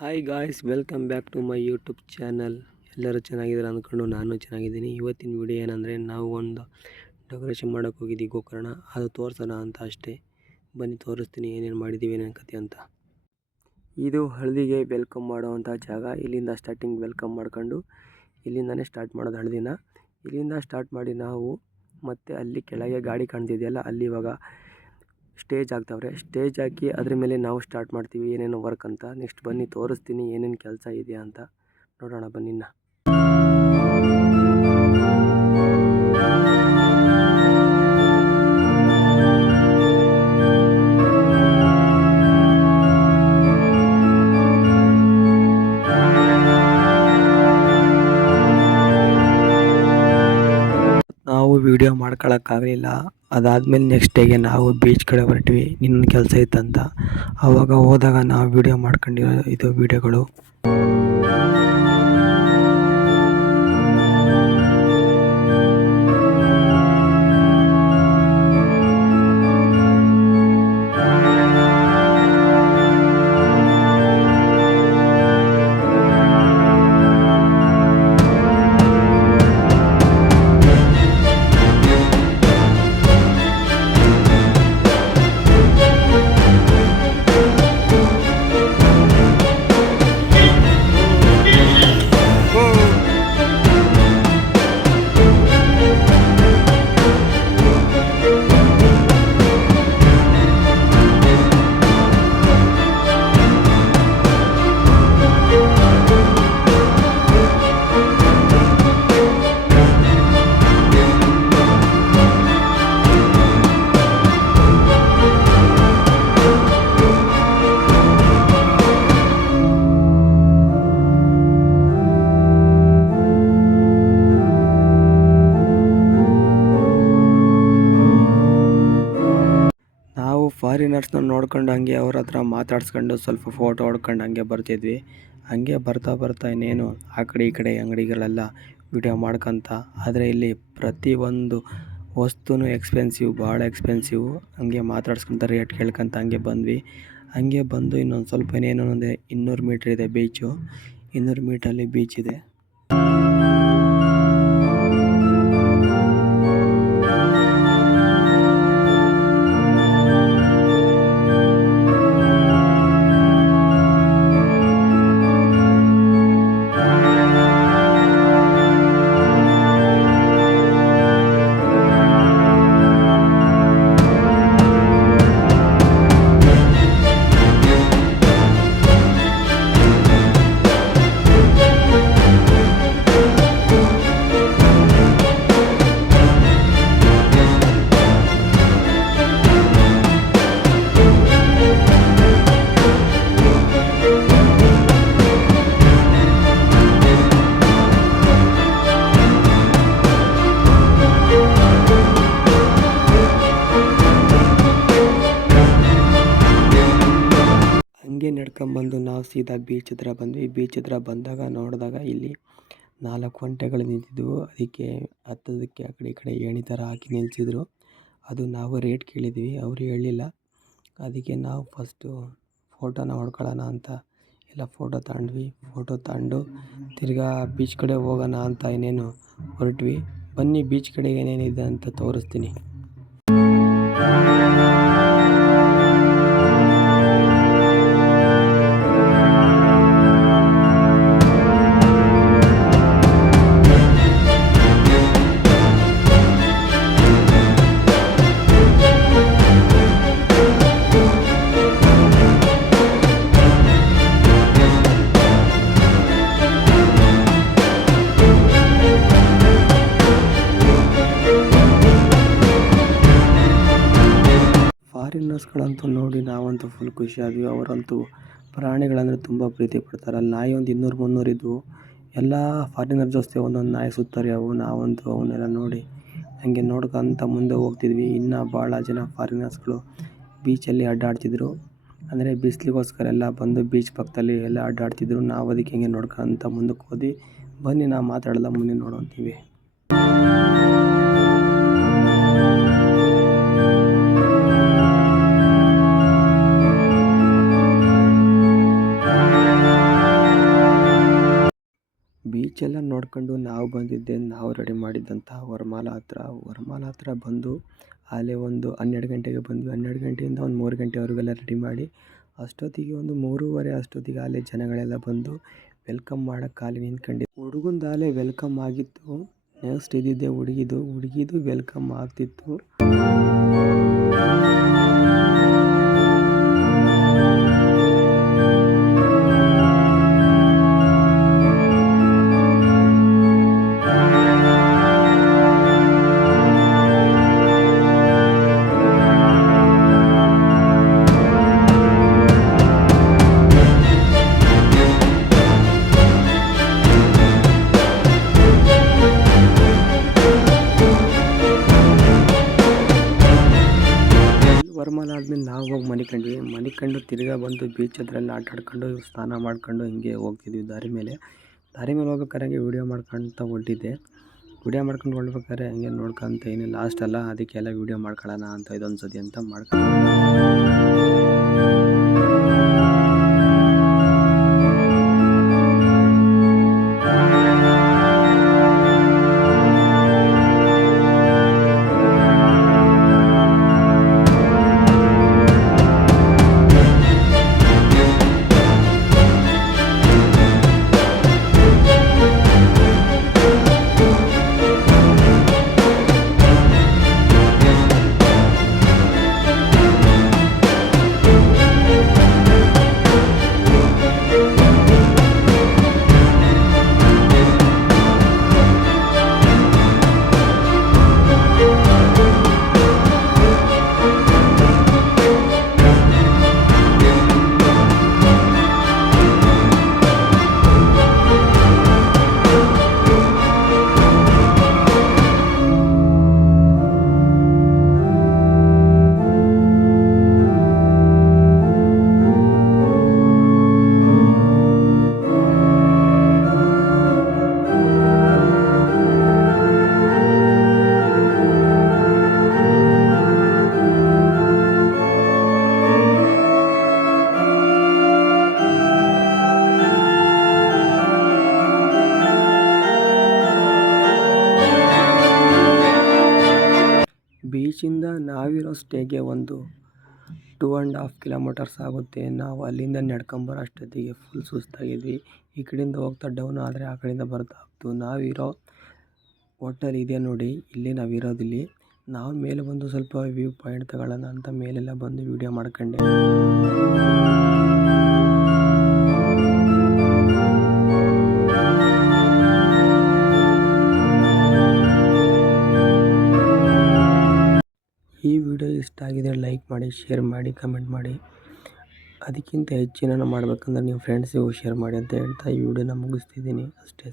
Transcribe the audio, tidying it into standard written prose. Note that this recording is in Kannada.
Hi guys, welcome back to my YouTube channel. ಎಲ್ಲರೂ ಚೆನ್ನಾಗಿದ್ದಾರೆ ಅಂದ್ಕೊಂಡು ನಾನು ಚೆನ್ನಾಗಿದ್ದೀನಿ. ಇವತ್ತಿನ ವಿಡಿಯೋ ಏನಂದರೆ, ನಾವು ಒಂದು ಡೆಕೋರೇಷನ್ ಮಾಡೋಕ್ಕೆ ಹೋಗಿದ್ದೀವಿ ಗೋಕರ್ಣ. ಅದು ತೋರಿಸೋಣ ಅಂತ ಅಷ್ಟೇ. ಬನ್ನಿ ತೋರಿಸ್ತೀನಿ ಏನೇನು ಮಾಡಿದ್ದೀವಿ, ಏನೇನು ಕತೆ ಅಂತ. ಇದು ಹಳದಿಗೆ ವೆಲ್ಕಮ್ ಮಾಡೋವಂಥ ಜಾಗ. ಇಲ್ಲಿಂದ ಸ್ಟಾರ್ಟಿಂಗ್ ವೆಲ್ಕಮ್ ಮಾಡ್ಕೊಂಡು ಇಲ್ಲಿಂದನೇ ಸ್ಟಾರ್ಟ್ ಮಾಡೋದು ಹಳದಿನ. ಇಲ್ಲಿಂದ ಸ್ಟಾರ್ಟ್ ಮಾಡಿ ನಾವು ಮತ್ತೆ ಅಲ್ಲಿ ಕೆಳಗೆ ಗಾಡಿ ಕಾಣ್ತಿದೆಯಲ್ಲ, ಅಲ್ಲಿ ಇವಾಗ ಸ್ಟೇಜ್ ಹಾಕ್ತವ್ರೆ. ಸ್ಟೇಜ್ ಹಾಕಿ ಅದ್ರ ಮೇಲೆ ನಾವು ಸ್ಟಾರ್ಟ್ ಮಾಡ್ತೀವಿ ಏನೇನು ವರ್ಕ್ ಅಂತ. ನೆಕ್ಸ್ಟ್ ಬನ್ನಿ ತೋರಿಸ್ತೀನಿ ಏನೇನು ಕೆಲಸ ಇದೆಯಾ ಅಂತ. ನೋಡೋಣ ಬನ್ನಿನ್ನ. ನಾವು ವಿಡಿಯೋ ಮಾಡ್ಕೊಳಕ್ಕಾಗಲಿಲ್ಲ. ಅದಾದಮೇಲೆ ನೆಕ್ಸ್ಟ್ ಡೇಗೆ ನಾವು ಬೀಚ್ ಕಡೆ ಹೊರಟ್ವಿ, ಇನ್ನೊಂದು ಕೆಲಸ ಇತ್ತಂತ. ಆವಾಗ ಹೋದಾಗ ನಾವು ವಿಡಿಯೋ ಮಾಡ್ಕೊಂಡಿರೋ ಇದು ವಿಡಿಯೋಗಳು. ಫಾರಿನರ್ಸ್ನ ನೋಡ್ಕೊಂಡು ಹಂಗೆ ಅವ್ರ ಹತ್ರ ಮಾತಾಡ್ಸ್ಕೊಂಡು ಸ್ವಲ್ಪ ಫೋಟೋ ಹೊಡ್ಕೊಂಡು ಹಂಗೆ ಬರ್ತಿದ್ವಿ. ಹಂಗೆ ಬರ್ತಾ ಇನ್ನೇನು ಆ ಕಡೆ ಈ ಕಡೆ ಅಂಗಡಿಗಳೆಲ್ಲ ವಿಡಿಯೋ ಮಾಡ್ಕೊತ. ಆದರೆ ಇಲ್ಲಿ ಪ್ರತಿಯೊಂದು ವಸ್ತುನೂ ಎಕ್ಸ್ಪೆನ್ಸಿವ್, ಭಾಳ ಎಕ್ಸ್ಪೆನ್ಸಿವ್. ಹಂಗೆ ಮಾತಾಡ್ಸ್ಕೊಂತ ರೇಟ್ ಕೇಳ್ಕೊಂತ ಹಂಗೆ ಬಂದ್ವಿ. ಹಂಗೆ ಬಂದು ಇನ್ನೊಂದು ಸ್ವಲ್ಪ ಇನ್ನೇನು ಒಂದು 200 ಮೀಟ್ರ್ ಇದೆ ಬೀಚು. 200 ಮೀಟ್ರಲ್ಲಿ ಬೀಚ್ ಇದೆ. ಹಂಗೆ ನಡ್ಕೊಂಬಂದು ನಾವು ಸೀದಾ ಬೀಚ್ ಹತ್ರ ಬಂದ್ವಿ. ಬೀಚ್ ಹತ್ರ ಬಂದಾಗ ನೋಡಿದಾಗ ಇಲ್ಲಿ 4 ಒಂಟೆಗಳು ನಿಂತಿದ್ವು. ಅದಕ್ಕೆ ಹತ್ತೋದಕ್ಕೆ ಆ ಕಡೆ ಈ ಕಡೆ ಏಣಿ ಥರ ಹಾಕಿ ನಿಲ್ಲಿಸಿದ್ರು. ಅದು ನಾವು ರೇಟ್ ಕೇಳಿದ್ವಿ, ಅವರು ಹೇಳಲಿಲ್ಲ. ಅದಕ್ಕೆ ನಾವು ಫಸ್ಟು ಫೋಟೋನ ಹೊಡ್ಕೊಳ್ಳೋಣ ಅಂತ ಎಲ್ಲ ಫೋಟೋ ತಗೊಂಡ್ವಿ. ಫೋಟೋ ತಗೊಂಡು ತಿರ್ಗಾ ಬೀಚ್ ಕಡೆ ಹೋಗೋಣ ಅಂತ ಇನ್ನೇನು ಹೊರಟ್ವಿ. ಬನ್ನಿ ಬೀಚ್ ಕಡೆ ಏನೇನಿದೆ ಅಂತ ತೋರಿಸ್ತೀನಿ. ಫಾರಿನರ್ಸ್ಗಳಂತೂ ನೋಡಿ ನಾವಂತೂ ಫುಲ್ ಖುಷಿ ಆದ್ವಿ. ಅವರಂತೂ ಪ್ರಾಣಿಗಳಂದರೆ ತುಂಬ ಪ್ರೀತಿ ಪಡ್ತಾರೆ. ಅಲ್ಲಿ ನಾಯಿ ಒಂದು 200-300 ಇದ್ವು. ಎಲ್ಲ ಫಾರಿನರ್ ಜೊತೆ ಒಂದೊಂದು ನಾಯಿ ಸುತ್ತಾರೆ ಅವು. ನಾವಂತೂ ಅವನ್ನೆಲ್ಲ ನೋಡಿ ಹಂಗೆ ನೋಡ್ಕೊಂತ ಮುಂದೆ ಹೋಗ್ತಿದ್ವಿ. ಇನ್ನು ಭಾಳ ಜನ ಫಾರಿನರ್ಸ್ಗಳು ಬೀಚಲ್ಲಿ ಅಡ್ಡಾಡ್ತಿದ್ರು. ಅಂದರೆ ಬಿಸಿಲಿಗೋಸ್ಕರ ಎಲ್ಲ ಬಂದು ಬೀಚ್ ಪಕ್ಕದಲ್ಲಿ ಎಲ್ಲ ಅಡ್ಡಾಡ್ತಿದ್ರು. ನಾವು ಅದಕ್ಕೆ ಹಿಂಗೆ ನೋಡ್ಕೊಂತ ಮುಂದಕ್ಕೆ ಹೋದ್ವಿ. ಬನ್ನಿ ನಾವು ಮಾತಾಡಲ್ಲ ಮುಂದೆ ನೋಡೋಂತೀವಿ. ಬೀಚೆಲ್ಲ ನೋಡ್ಕೊಂಡು ನಾವು ಬಂದಿದ್ದೆ, ನಾವು ರೆಡಿ ಮಾಡಿದ್ದಂತಹ ವರ್ಮಾಲ ಹತ್ರ ಬಂದು ಅಲ್ಲೇ ಒಂದು 12 ಗಂಟೆಗೆ ಬಂದ್ವಿ. 12 ಗಂಟೆಯಿಂದ ಒಂದು 3 ಗಂಟೆವರೆಗೆಲ್ಲ ರೆಡಿ ಮಾಡಿ ಅಷ್ಟೊತ್ತಿಗೆ ಒಂದು 3:30 ಅಷ್ಟೊತ್ತಿಗೆ ಅಲ್ಲೇ ಜನಗಳೆಲ್ಲ ಬಂದು ವೆಲ್ಕಮ್ ಮಾಡೋಕ್ಕೆ ಅಲ್ಲಿ ನಿಂತ್ಕೊಂಡಿದ್ದು. ಹುಡುಗಂದು ಅಲ್ಲೇ ವೆಲ್ಕಮ್ ಆಗಿತ್ತು. ನೆಕ್ಸ್ಟ್ ಇದ್ದಿದ್ದೆ ಹುಡುಗಿದು ವೆಲ್ಕಮ್ ಆಗ್ತಿತ್ತು. ವರ್ಮಾಲ ಆದಮೇಲೆ ನಾವು ಹೋಗಿ ಮನಿಕಂಡು ತಿರ್ಗಾ ಬಂದು ಬೀಚ್ ಹತ್ರೆಲ್ಲ ಆಟಾಡ್ಕೊಂಡು ಸ್ನಾನ ಮಾಡ್ಕೊಂಡು ಹಿಂಗೆ ಹೋಗ್ತಿದ್ವಿ. ದಾರಿ ಮೇಲೆ ಹೋಗ್ಬೇಕಾದ್ರೆ ವೀಡಿಯೋ ಮಾಡ್ಕೊಂಡು ಹೊರಟಿದ್ದೆ. ವೀಡಿಯೋ ಮಾಡ್ಕೊಂಡು ಹೊರಡ್ಬೇಕಾದ್ರೆ ಹಂಗೆ ನೋಡ್ಕೊಂತ ಏನಿಲ್ಲ ಲಾಸ್ಟ್ ಅಲ್ಲ, ಅದಕ್ಕೆಲ್ಲ ವೀಡಿಯೋ ಮಾಡ್ಕೊಳ್ಳೋಣ ಅಂತ ಇದೊಂದು ಸತಿ ಅಂತ ಮಾಡ್ಕೊಂಡು ಬೀಚಿಂದ ನಾವಿರೋ ಸ್ಟೇಗೆ ಒಂದು 2.5 ಕಿಲೋಮೀಟರ್ಸ್ ಆಗುತ್ತೆ. ನಾವು ಅಲ್ಲಿಂದ ನಡ್ಕೊಂಬರೋ ಅಷ್ಟೊತ್ತಿಗೆ ಫುಲ್ ಸುಸ್ತಾಗಿದ್ವಿ. ಈ ಕಡೆಯಿಂದ ಹೋಗ್ತಾ ಡೌನ್ ಆದರೆ ಆ ಕಡೆಯಿಂದ ಬರ್ತಾ ಹೋಗ್ತು. ನಾವಿರೋ ಹೋಟೆಲ್ ಇದೆ ನೋಡಿ, ಇಲ್ಲಿ ನಾವಿರೋದಿಲ್ಲಿ. ನಾವು ಮೇಲೆ ಬಂದು ಸ್ವಲ್ಪ ವ್ಯೂ ಪಾಯಿಂಟ್ ತಗೊಳ್ಳೋಣ ಅಂತ ಮೇಲೆಲ್ಲ ಬಂದು ವೀಡಿಯೋ ಮಾಡ್ಕೊಂಡೆ. ಈ ವಿಡಿಯೋ ಇಷ್ಟ ಆಗಿದ್ರೆ ಲೈಕ್ ಮಾಡಿ, ಶೇರ್ ಮಾಡಿ, ಕಮೆಂಟ್ ಮಾಡಿ. ಅದಕ್ಕಿಂತ ಹೆಚ್ಚಿನ ಮಾಡಬೇಕಂದ್ರೆ ನಿಮ್ಮ ಫ್ರೆಂಡ್ಸಿಗೂ ಶೇರ್ ಮಾಡಿ ಅಂತ ಹೇಳ್ತಾ ಈ ವಿಡಿಯೋನ ಮುಗಿಸ್ತಿದ್ದೀನಿ ಅಷ್ಟೇ.